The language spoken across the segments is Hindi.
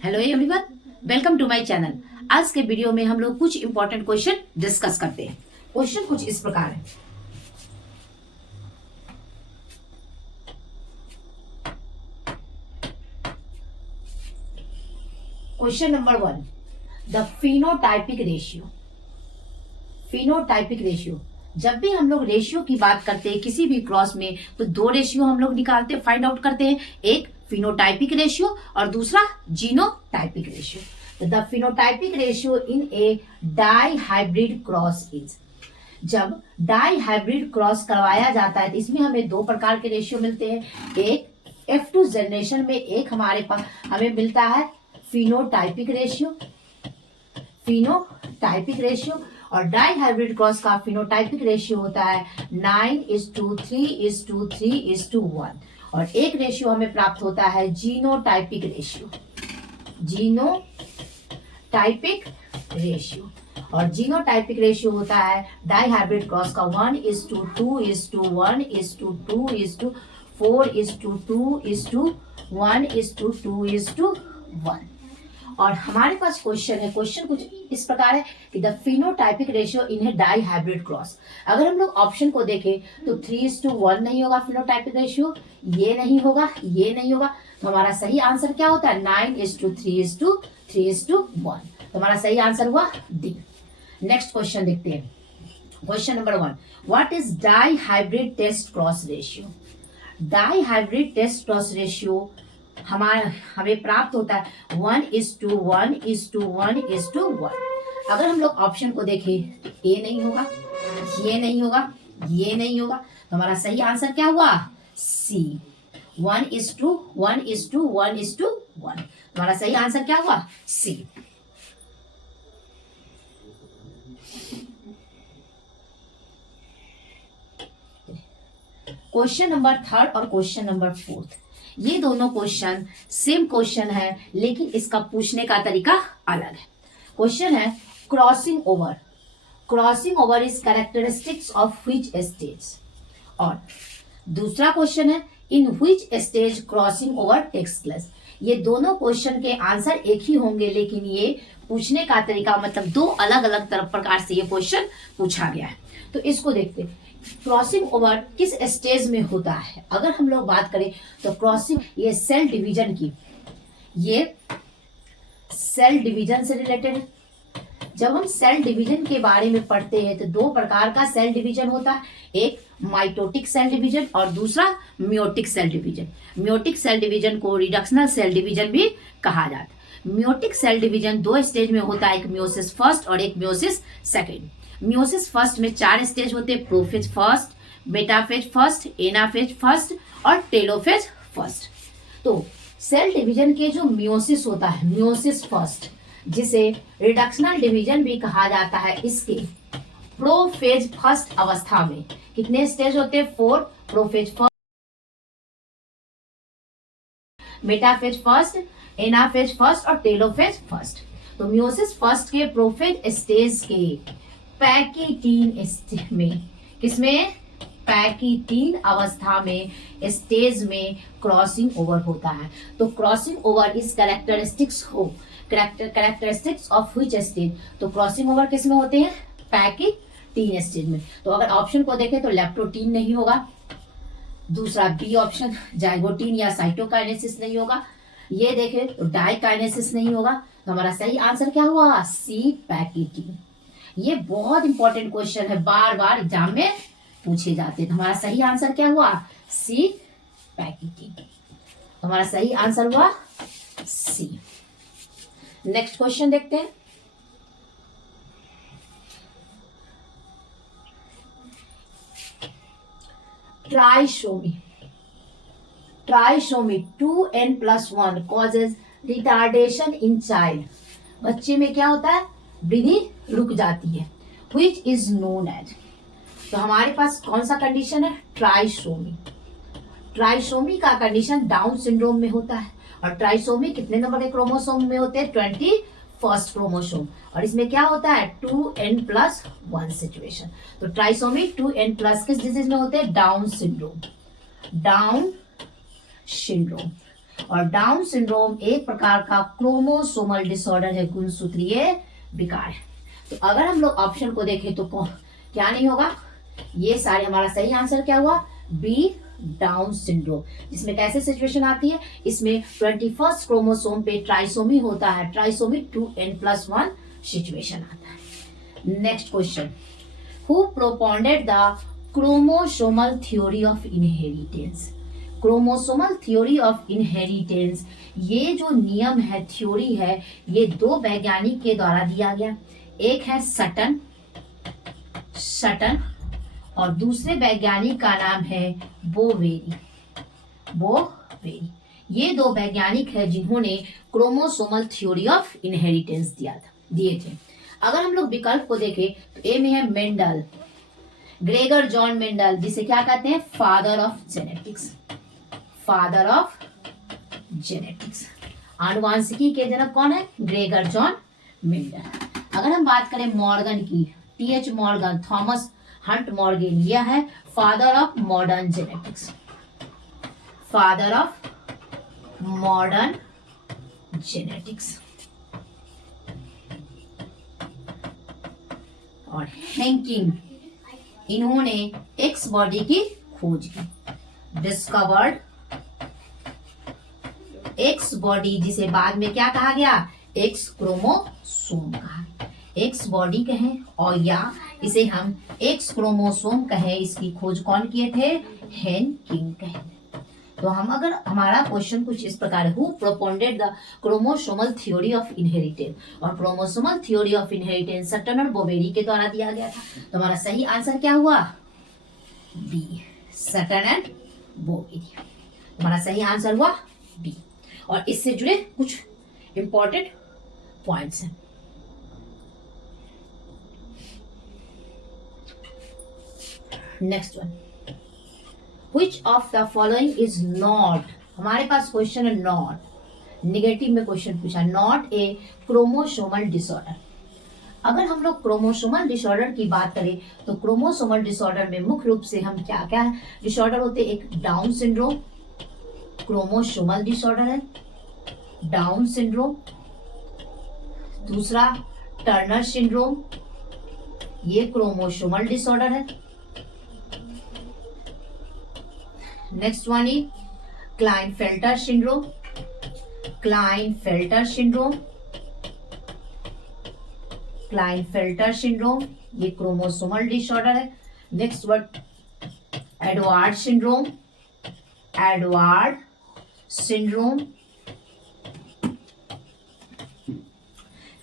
Hello everyone, welcome to my channel. आज के वीडियो में हम लोग कुछ इंपॉर्टेंट क्वेश्चन डिस्कस करते हैं। क्वेश्चन कुछ इस प्रकार है। Question number 1, the phenotypic ratio. Phenotypic ratio, जब भी हम लोग रेशियो की बात करते हैं किसी भी क्रॉस में, तो दो रेशियो हम लोग निकालते हैं, फाइंड आउट करते हैं। एक फिनोटाइपिक रेशियो और दूसरा genotypic ratio. The phenotypic ratio in a dihybrid cross is. जब डाई हाइब्रिड क्रॉस करवाया जाता है तो इसमें हमें दो प्रकार के रेशियो मिलते हैं। एक F2 जनरेशन में एक हमारे पास हमें मिलता है फिनोटाइपिक रेशियो, फिनोटाइपिक रेशियो, और डाई हाइब्रिड क्रॉस का फिनोटाइपिक रेशियो होता है 9:3:3:1, और एक रेशियो हमें प्राप्त होता है जीनोटाइपिक रेशियो, जीनोटाइपिक रेशियो। और जीनोटाइपिक रेशियो होता है डाई हाइब्रिड क्रॉस का 1:2:1:4:2:1:2:1। और हमारे पास क्वेश्चन है, क्वेश्चन कुछ इस प्रकार है कि the phenotypic ratio in a dihybrid cross. अगर हम लोग ऑप्शन को देखें तो 3:1 नहीं होगा फिनोटाइपिक रेशियो, ये नहीं होगा, ये नहीं होगा। तो हमारा सही आंसर क्या होता है 9:3:3:1। तो हमारा सही आंसर हुआ डी। नेक्स्ट क्वेश्चन देखते हैं। Question number 1, what is dihybrid test cross ratio. Dihybrid test cross ratio हमें प्राप्त होता है 1:1:1:1:1। अगर हम लोग ऑप्शन को देखें तो ए नहीं होगा, ये नहीं होगा, ये नहीं होगा। तो हमारा सही आंसर क्या हुआ सी, 1:1:1:1। हमारा सही आंसर क्या हुआ सी। क्वेश्चन नंबर 3 और क्वेश्चन नंबर 4, ये दोनों क्वेश्चन सेम क्वेश्चन है लेकिन इसका पूछने का तरीका अलग है। क्वेश्चन है crossing over. Crossing over is characteristics of which stage. और दूसरा क्वेश्चन है in which stage crossing over takes place. ये दोनों क्वेश्चन के आंसर एक ही होंगे लेकिन ये पूछने का तरीका मतलब दो अलग अलग प्रकार से ये क्वेश्चन पूछा गया है। तो इसको देखते हैं, क्रॉसिंग ओवर किस स्टेज में होता है। अगर हम लोग बात करें तो क्रॉसिंग, ये सेल डिवीजन की, ये सेल डिवीजन से रिलेटेड है। जब हम सेल डिवीजन के बारे में पढ़ते हैं तो दो प्रकार का सेल डिवीजन होता है, एक माइटोटिक सेल डिवीजन और दूसरा meiotic cell division. Meiotic cell division को रिडक्शनल सेल डिवीजन भी कहा जाता है। मियोटिक सेल डिवीजन दो स्टेज में होता है, एक मियोसिस फर्स्ट और एक मियोसिस सेकेंड। मियोसिस फर्स्ट में 4 स्टेज होते हैं, prophase first, metaphase first, anaphase first और टेलोफेज फर्स्ट। तो सेल डिवीजन के जो मियोसिस होता है, मियोसिस फर्स्ट, जिसे रिडक्शनल डिवीजन भी कहा जाता है, इसके प्रोफेज फर्स्ट अवस्था में कितने स्टेज होते हैं 4, prophase first, metaphase first, anaphase first और टेलोफेज फर्स्ट। तो मियोसिस फर्स्ट के प्रोफेज स्टेज के पैकिटीन में, किसमें पैकिटीन अवस्था में स्टेज में क्रॉसिंग ओवर होता है। तो क्रॉसिंग ओवर इस कैरेक्टरिस्टिक्स ऑफ व्हिच स्टेज। तो क्रॉसिंग ओवर किस में होते हैं पैकिटीन स्टेज में। तो अगर ऑप्शन को देखें तो लेप्टोटीन नहीं होगा, दूसरा बी ऑप्शन जाइगोटीन या साइटोकाइनेसिस नहीं होगा, ये देखें तो डाइकाइनेसिस नहीं होगा। तो हमारा सही आंसर क्या हुआ सी पैकिटीन। ये बहुत इंपॉर्टेंट क्वेश्चन है, बार बार एग्जाम में पूछे जाते हैं। तो हमारा सही आंसर क्या हुआ सी पैकिटीन। हमारा सही आंसर हुआ सी। नेक्स्ट क्वेश्चन देखते हैं। Trisomy 2n+1 causes retardation in child। बच्चे में क्या होता है, वृद्धि रुक जाती है, which is known as। तो हमारे पास कौन सा कंडीशन है ट्राइसोमी। ट्राइसोमी का कंडीशन डाउन सिंड्रोम में होता है। और ट्राइसोमी कितने नंबर के क्रोमोसोम में होते हैं 21st क्रोमोसोम, और इसमें क्या होता है 2n+1 सिचुएशन। तो ट्राइसोमी 2n+ किस डिजीज में होते हैं डाउन सिंड्रोम, डाउन सिंड्रोम। और डाउन सिंड्रोम एक प्रकार का क्रोमोसोमल डिसऑर्डर है, गुणसूत्रीय विकार है। तो अगर हम लोग ऑप्शन को देखें तो क्या नहीं होगा, ये सारे हमारा सही आंसर क्या हुआ, बी डाउन सिंड्रोम। इसमें कैसे सिचुएशन आती है, इसमें 21st क्रोमोसोम पे ट्राइसोमी होता है, ट्राइसोमी 2n+1 सिचुएशन आता है। Next question, who propounded the chromosomal theory of inheritance. Chromosomal theory of inheritance, ये जो नियम है, थ्योरी है, ये दो वैज्ञानिक के द्वारा दिया गया। एक है सटन और दूसरे वैज्ञानिक का नाम है बोवेरी। ये दो वैज्ञानिक है जिन्होंने क्रोमोसोमल थ्योरी ऑफ इनहेरिटेंस दिए थे। अगर हम लोग विकल्प को देखें तो ए में है मेंडल, ग्रेगर जॉन मेंडल, जिसे क्या कहते हैं, फादर ऑफ जेनेटिक्स। आनुवांशिकी के जनक कौन है, ग्रेगर जॉन मेंडल। अगर हम बात करें मॉर्गन की, TH Morgan, Thomas Hunt Morgan, यह है फादर ऑफ मॉडर्न जेनेटिक्स। और हेंकिंग, इन्होंने एक्स बॉडी की खोज की, डिस्कवर्ड एक्स बॉडी, जिसे बाद में क्या कहा गया, एक्स क्रोमोसोम कहा। एक्स बॉडी कहें और या इसे हम एक्स क्रोमोसोम कहें, इसकी खोज कौन किए थे, हेंकिंग कहें। तो हम अगर हमारा क्वेश्चन कुछ इस प्रकार है, who propounded the chromosomal theory of inheritance, और chromosomal theory of inheritance Sutton और बोवेरी के द्वारा दिया गया था। तो हमारा सही आंसर क्या हुआ, बी, सटन एंड बोवेरी। हमारा सही आंसर हुआ बी। और इससे जुड़े कुछ इंपॉर्टेंट पॉइंट्स हैं। Next one, Which of the following is not, हमारे पास क्वेश्चन है नॉट, निगेटिव में क्वेश्चन पूछा, नॉट ए क्रोमोसोमल डिसऑर्डर। अगर हम लोग क्रोमोसोमल डिसऑर्डर की बात करें तो क्रोमोसोमल डिसऑर्डर में मुख्य रूप से हम क्या क्या डिसऑर्डर होते हैं, एक डाउन सिंड्रोम क्रोमोसोमल डिसऑर्डर है, डाउन सिंड्रोम। दूसरा टर्नर सिंड्रोम, ये क्रोमोसोमल डिसऑर्डर है। Next one is Klinefelter syndrome, ये क्रोमोसोमल डिसऑर्डर है। Next word Edward syndrome.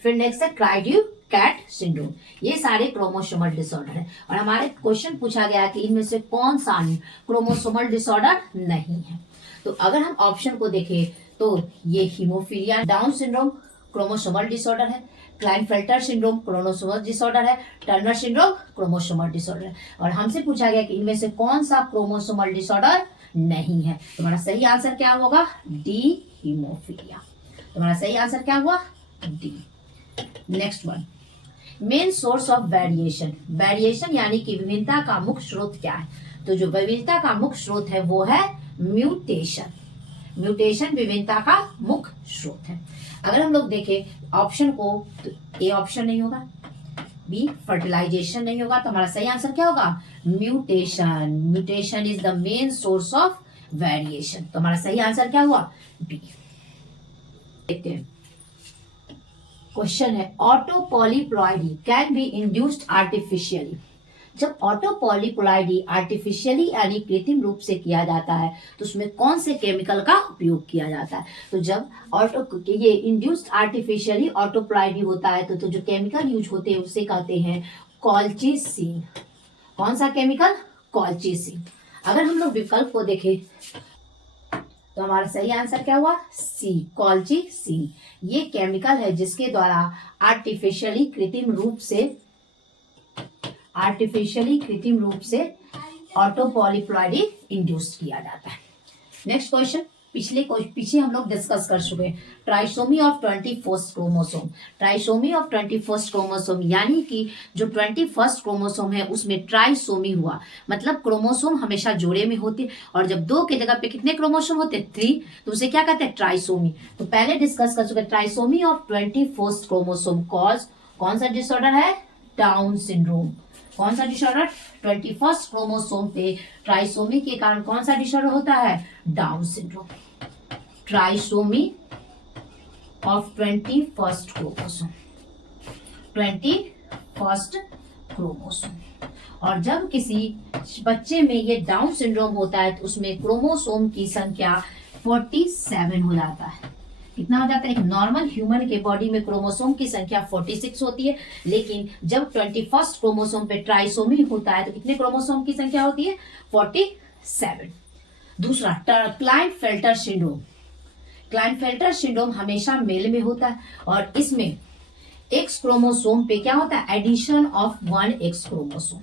फिर नेक्स्ट है क्राइड्यू-कैट सिंड्रोम, ये सारे क्रोमोसोमल डिसऑर्डर है। और हमारे क्वेश्चन पूछा गया कि इनमें से कौन सा क्रोमोसोमल डिसऑर्डर नहीं है। तो अगर हम ऑप्शन को देखें तो ये haemophilia down syndrome chromosomal disorder है, क्लाइनफेल्टर सिंड्रोम क्रोमोसोमल डिसऑर्डर है, टर्नर सिंड्रोम क्रोमोसोमल डिसऑर्डर है। और हमसे पूछा गया कि इनमें से कौन सा क्रोमोसोमल डिसऑर्डर नहीं है। तुम्हारा सही आंसर क्या होगा, डी, हीमोफीलिया। तुम्हारा सही आंसर क्या हुआ, D. Next one, main source of variation यानी कि विभिन्नता का मुख्य स्रोत क्या है। तो जो विभिन्नता का मुख्य स्रोत है वो है म्यूटेशन विभिन्नता का मुख्य स्रोत है। अगर हम लोग देखें ऑप्शन को तो ए ऑप्शन नहीं होगा, बी फर्टिलाइजेशन नहीं होगा। तो हमारा सही आंसर क्या होगा, mutation is the main source of variation. तो हमारा सही आंसर क्या हुआ, बी। देखते हैं क्वेश्चन है, auto polyploidy can be induced artificially. जब ऑटो पॉलीप्लॉइडी आर्टिफिशियली यानी कृत्रिम रूप से किया जाता है तो उसमें कौन से केमिकल का उपयोग किया जाता है। तो जब ये इंड्यूस्ड आर्टिफिशियली ऑटोप्लॉइडी होता है तो जो केमिकल यूज होते हैं उसे कहते हैं कॉल्चिसिन। कौन सा केमिकल, कॉल्चिसिन। अगर हम लोग विकल्प को देखें तो हमारा सही आंसर क्या हुआ, सी, कॉल्चिसिन। ये केमिकल है जिसके द्वारा आर्टिफिशियली कृत्रिम रूप से ऑटो पॉलीप्लॉइडी इंड्यूस किया जाता है। नेक्स्ट क्वेश्चन, पीछे हम लोग डिस्कस कर चुके हैं। Trisomy of 21st chromosome, trisomy of 21st chromosome यानी कि जो 21st क्रोमोसोम है उसमें ट्राइसोमी हुआ, मतलब क्रोमोसोम हमेशा जोड़े में होते, और जब 2 के जगह पे कितने क्रोमोसोम होते 3, तो उसे क्या कहते हैं ट्राइसोमी। तो पहले डिस्कस कर चुके trisomy of 21st chromosome cause कौन सा डिसऑर्डर है, डाउन सिंड्रोम। कौन सा डिसऑर्डर, 21st क्रोमोसोम पे ट्राइसोमी के कारण कौन सा डिसऑर्डर होता है, down syndrome. Trisomy of 21st chromosome, 21st chromosome. और जब किसी बच्चे में ये डाउन सिंड्रोम होता है तो उसमें क्रोमोसोम की संख्या 47 हो जाता है। कितना हो जाता है, एक नॉर्मल ह्यूमन के बॉडी में क्रोमोसोम की संख्या 46 होती है, लेकिन जब 21st क्रोमोसोम पे ट्राइसोमी होता है तो कितने क्रोमोसोम की संख्या होती है, 47। दूसरा क्लाइनफेल्टर सिंड्रोम, क्लाइनफेल्टर सिंड्रोम हमेशा मेल में होता है, और इसमें एक्स क्रोमोसोम पे क्या होता है, एडिशन ऑफ 1 एक्स क्रोमोसोम।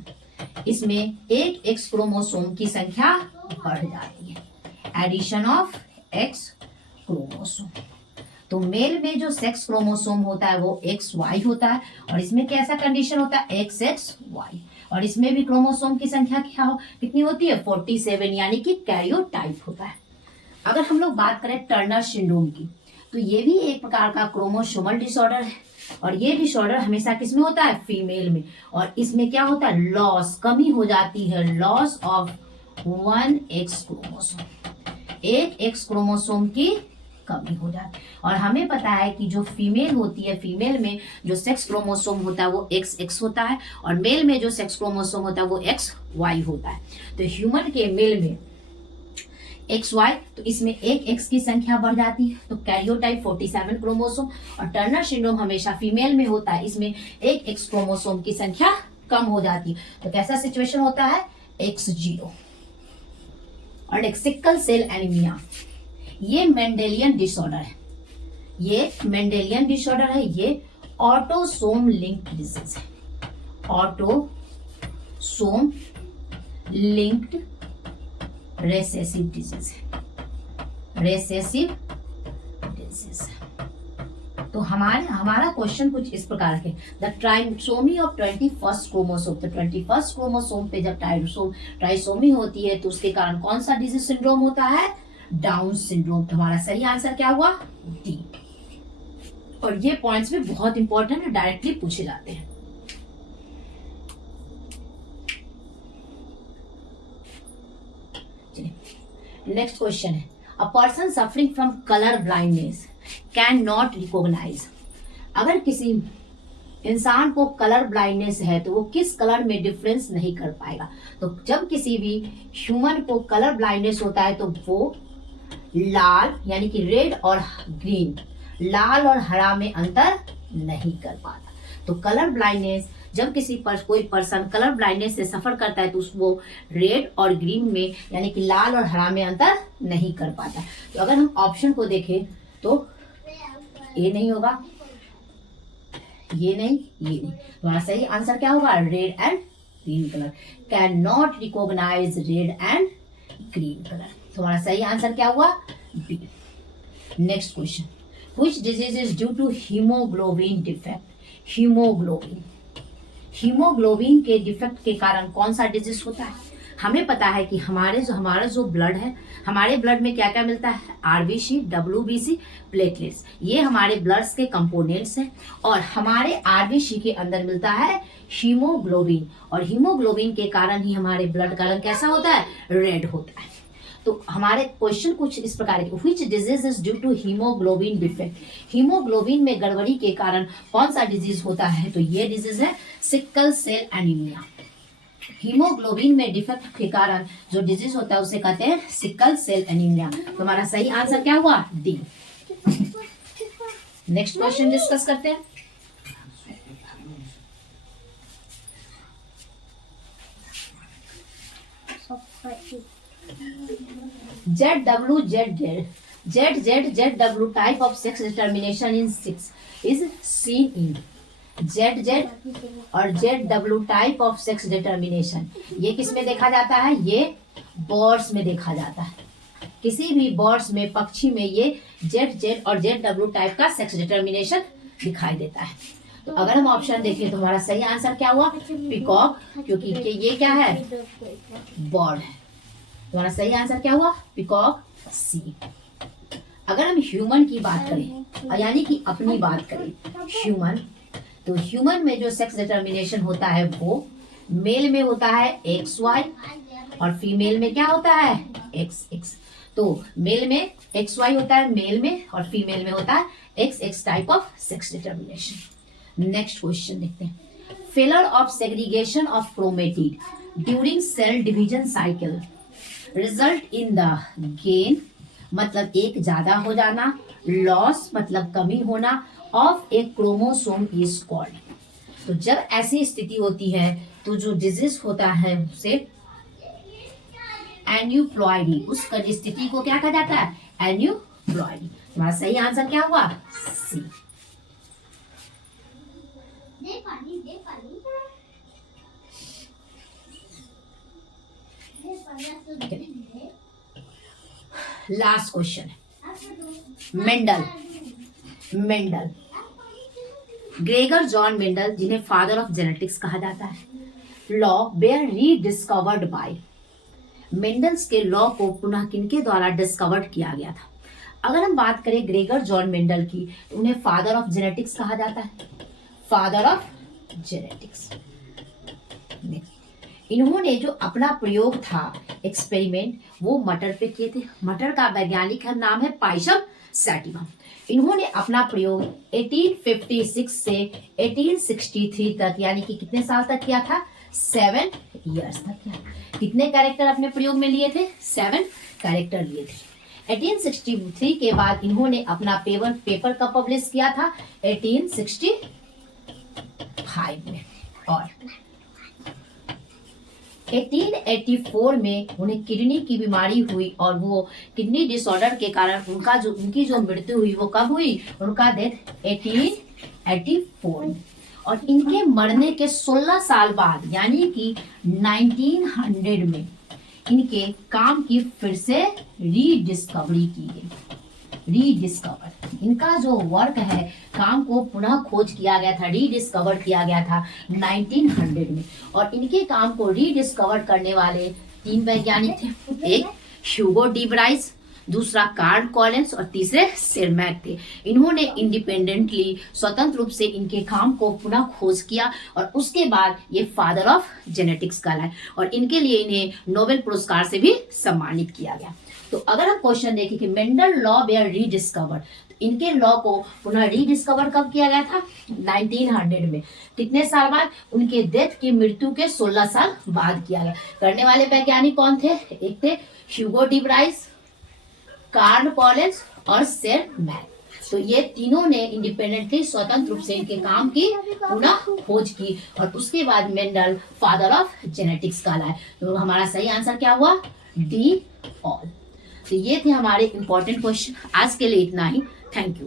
इसमें एक एक्स क्रोमोसोम की संख्या बढ़ जाती है, एडिशन ऑफ एक्स क्रोमोसोम। तो मेल में जो सेक्स क्रोमोसोम होता है वो XY होता है, और इसमें कैसा कंडीशन होता है, XXY। और इसमें भी क्रोमोसोम की संख्या क्या हो, कितनी होती है, 47, यानी कि कैरियोटाइप होता है। अगर हम लोग बात करें टर्नर सिंड्रोम की, तो ये भी एक प्रकार का क्रोमोसोमल डिसऑर्डर है, और ये डिसऑर्डर हमेशा किसमें होता है, फीमेल में। और इसमें क्या होता है, लॉस, कमी हो जाती है, लॉस ऑफ 1 एक्स क्रोमोसोम, एक एक्स क्रोमोसोम की कमी हो जाती है। और हमें पता है कि जो फीमेल होती है, फीमेल में जो सेक्स क्रोमोसोम होता है वो XX होता है, और मेल में जो सेक्स क्रोमोसोम होता है वो XY होता है। तो ह्यूमन के मेल में XY, तो इसमें एक X की संख्या बढ़ जाती है, तो कैरियोटाइप 47 क्रोमोसोम। और टर्नर सिंड्रोम हमेशा फीमेल में होता है, इसमें एक X क्रोमोसोम की संख्या कम हो जाती है। तो कैसा सिचुएशन होता है, X0। और एक सिकल सेल एनीमिया, ये मेंडेलियन डिसऑर्डर है, ये मेंडेलियन डिसऑर्डर है, ये ऑटोसोम लिंक्ड डिजीज है, ऑटोसोम लिंक्ड रेसेसिव डिजीज है, रेसेसिव डिजीज। तो हमारा क्वेश्चन कुछ इस प्रकार के, the trisomy of 21st chromosome, तो 21st क्रोमोसोम पे जब ट्राइसोमी होती है तो उसके कारण कौन सा डिजीज सिंड्रोम होता है, डाउन सिंड्रोम। तो हमारा सही आंसर क्या हुआ, डी। और ये पॉइंट्स भी बहुत इंपॉर्टेंट है, डायरेक्टली पूछे जाते हैं। नेक्स्ट क्वेश्चन है, a person suffering from colour blindness can not recognise. अगर किसी इंसान को कलर ब्लाइंडनेस है तो वो किस कलर में डिफरेंस नहीं कर पाएगा। तो जब किसी भी ह्यूमन को कलर ब्लाइंडनेस होता है तो वो लाल यानी कि रेड और ग्रीन, लाल और हरा में अंतर नहीं कर पाता। तो कलर ब्लाइंडनेस, जब कोई पर्सन कलर ब्लाइंडनेस से सफर करता है तो वो रेड और ग्रीन में यानी कि लाल और हरा में अंतर नहीं कर पाता। तो अगर हम ऑप्शन को देखें तो ये नहीं होगा, ये नहीं, ये नहीं। तुम्हारा सही आंसर क्या होगा, red and green colour, can not recognise red and green colour. तुम्हारा सही आंसर क्या हुआ, B. Next question, which disease is due to haemoglobin defect. Haemoglobin के डिफेक्ट के कारण कौन सा डिजीज होता है। हमें पता है कि हमारा जो ब्लड है, हमारे ब्लड में क्या क्या मिलता है, RBC, WBC, प्लेटलेट्स, ये हमारे ब्लड्स के कंपोनेंट्स हैं। और हमारे RBC के अंदर मिलता है हीमोग्लोबिन, और हीमोग्लोबिन के कारण ही हमारे ब्लड का रंग कैसा होता है, रेड होता है। तो हमारे क्वेश्चन कुछ इस प्रकार के, which disease is due to haemoglobin defect. Haemoglobin में गड़बड़ी के कारण कौन सा डिजीज होता है, तो ये डिजीज है सिकल सेल एनीमिया। हीमोग्लोबिन में डिफेक्ट के कारण जो डिजीज होता है उसे कहते हैं सिकल सेल एनीमिया। तो हमारा सही आंसर क्या हुआ, डी। नेक्स्ट क्वेश्चन डिस्कस करते हैं। ZW type of sex determination in 6 is seen in ZZ और ZW type of sex determination, ये किस में देखा जाता है, ये बर्ड्स में देखा जाता है। किसी भी बर्ड्स में, पक्षी में ये ZZ और ZW टाइप का सेक्स डिटर्मिनेशन दिखाई देता है। तो अगर हम ऑप्शन देखें तो हमारा सही आंसर क्या हुआ? पिकॉक, क्योंकि ये क्या है? बर्ड है। तुम्हारा सही आंसर क्या हुआ? पिकॉक, सी। अगर हम ह्यूमन की बात करें, यानी कि अपनी बात करें ह्यूमन, तो ह्यूमन में जो सेक्स डिटर्मिनेशन होता है वो मेल में होता है XY और फीमेल में क्या होता है? XX। तो मेल में XY होता है मेल में, और फीमेल में होता है XX type of sex determination. Next question देखते हैं। Failure of segregation of chromatid during cell division cycle result in the gain, मतलब एक ज्यादा हो जाना, लॉस मतलब कमी होना, of a chromosome is called. तो जब ऐसी स्थिति होती है तो जो डिजीज होता है उसे एन्यूप्लॉइडी, उस स्थिति को क्या कहा जाता है? एन्यूप्लॉइडी। तुम्हारा सही आंसर क्या हुआ? सी। लास्ट क्वेश्चन है मेंडल। ग्रेगर जॉन मेंडल, जिन्हें फादर ऑफ जेनेटिक्स कहा जाता है, law were rediscovered by. Mendel's के लॉ को पुनः किनके द्वारा डिस्कवर्ड किया गया था? अगर हम बात करें ग्रेगर जॉन मेंडल की, तो उन्हें फादर ऑफ जेनेटिक्स कहा जाता है। Father of genetics. इन्होंने जो अपना प्रयोग था, एक्सपेरिमेंट, वो मटर पे किए थे। मटर का वैज्ञानिक नाम है पाइशम सैटिवम। इन्होंने अपना प्रयोग 1856 से 1863 तक, यानी कि कितने साल तक किया था? 7 इयर्स तक किया। कितने कैरेक्टर अपने प्रयोग में लिए थे? 7 कैरेक्टर लिए थे। 1863 के बाद इन्होंने अपना पेपर कब पब्लिश किया था? 1865 में। और 1884 में उन्हें किडनी की बीमारी हुई, और वो किडनी डिसऑर्डर के कारण उनकी जो मृत्यु हुई वो कब हुई? उनका डेथ 1884 में। और इनके मरने के 16 साल बाद, यानी कि 1900 में, इनके काम की फिर से रीडिस्कवरी की गई। रीडिस्कवर, इनका जो वर्क है, काम को पुनः खोज किया गया था, रीडिस्कवर किया गया था 1900 में। और इनके काम को रीडिस्कवर करने वाले 3 वैज्ञानिक थे। एक ह्यूगो डी ब्राइस, दूसरा कार्ल कॉलिंस और तीसरे सेरमैक थे। इन्होंने इंडिपेंडेंटली, स्वतंत्र रूप से इनके काम को पुनः खोज किया, और उसके बाद ये फादर ऑफ जेनेटिक्स कहलाए, और इनके लिए इन्हें नोबेल पुरस्कार से भी सम्मानित किया गया। तो अगर हम क्वेश्चन देखें कि मेंडल लॉ वेयर रीडिस्कवर्ड, तो इनके लॉ को पुनः रीडिस्कवर कब किया गया था? 1900 में। कितने साल बाद? उनके डेथ की मृत्यु के 16 साल बाद किया गया। करने वाले वैज्ञानिक कौन थे? एक थे Hugo de Vries, Carl Correns और सेरमैक। तो ये तीनों ने इंडिपेंडेंटली, स्वतंत्र रूप से इनके काम की पुनः खोज की, और उसके बाद मेंडल फादर ऑफ जेनेटिक्स कहलाए। तो हमारा सही आंसर क्या हुआ? D, all. तो ये थे हमारे इंपॉर्टेंट क्वेश्चन। आज के लिए इतना ही। Thank you.